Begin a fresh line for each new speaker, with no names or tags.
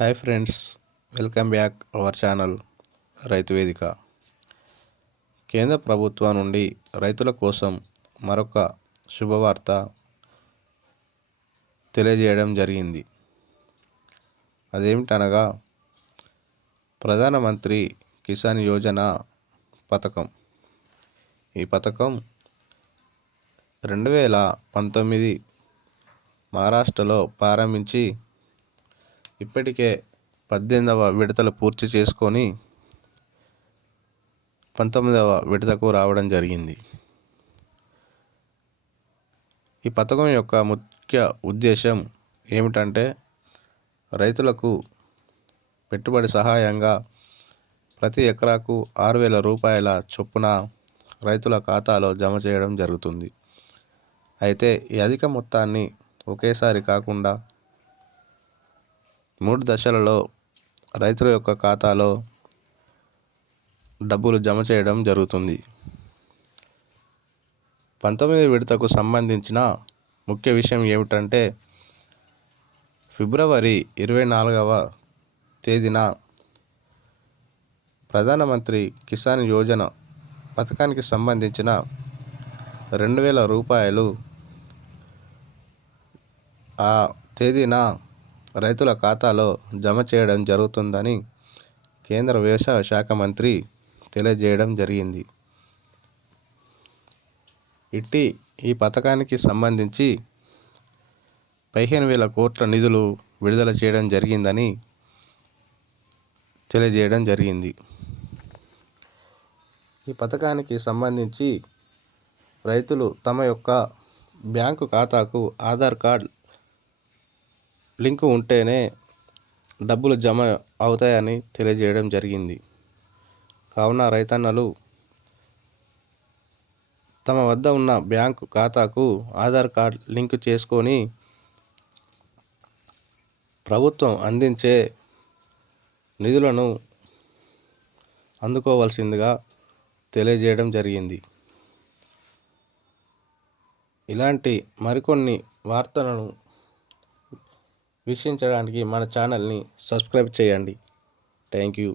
Hi friends welcome back our channel Raithu Vedika. కేంద్ర ప్రభుత్వం నుండి రైతుల కోసం మరొక శుభవార్త తెలియజేయడం జరిగింది. అదేమిటనగా ప్రధానమంత్రి కిసాన్ యోజన పథకం. ఈ పథకం రెండు వేల పంతొమ్మిది మహారాష్ట్రలో ప్రారంభించి ఇప్పటికే పద్దెనిమిదవ విడతలు పూర్తి చేసుకొని పంతొమ్మిదవ విడతకు రావడం జరిగింది. ఈ పథకం యొక్క ముఖ్య ఉద్దేశం ఏమిటంటే రైతులకు పెట్టుబడి సహాయంగా ప్రతి ఎకరాకు ఆరు వేల రూపాయల చొప్పున రైతుల ఖాతాలో జమ చేయడం జరుగుతుంది. అయితే ఈ అధిక మొత్తాన్ని ఒకేసారి కాకుండా మూడు దశలలో రైతుల యొక్క ఖాతాలో డబ్బులు జమ చేయడం జరుగుతుంది. పంతొమ్మిది విడతకు సంబంధించిన ముఖ్య విషయం ఏమిటంటే ఫిబ్రవరి ఇరవై నాలుగవ తేదీన ప్రధానమంత్రి కిసాన్ యోజన పథకానికి సంబంధించిన రెండు వేల రూపాయలు ఆ తేదీన రైతుల ఖాతాలో జమ చేయడం జరుగుతుందని కేంద్ర వ్యవసాయ శాఖ మంత్రి తెలియజేయడం జరిగింది. ఇట్టి ఈ పథకానికి సంబంధించి పదిహేను వేల కోట్ల నిధులు విడుదల చేయడం జరిగిందని తెలియజేయడం జరిగింది. ఈ పథకానికి సంబంధించి రైతులు తమ యొక్క బ్యాంకు ఖాతాకు ఆధార్ కార్డ్ లింకు ఉంటేనే డబ్బులు జమ అవుతాయని తెలియజేయడం జరిగింది. కావున రైతన్నలు తమ వద్ద ఉన్న బ్యాంకు ఖాతాకు ఆధార్ కార్డ్ లింక్ చేసుకొని ప్రభుత్వం అందించే నిధులను అందుకోవాల్సిందిగా తెలియజేయడం జరిగింది. ఇలాంటి మరికొన్ని వార్తలను వీక్షించడానికి మన ఛానల్ని సబ్స్క్రైబ్ చేయండి. Thank you.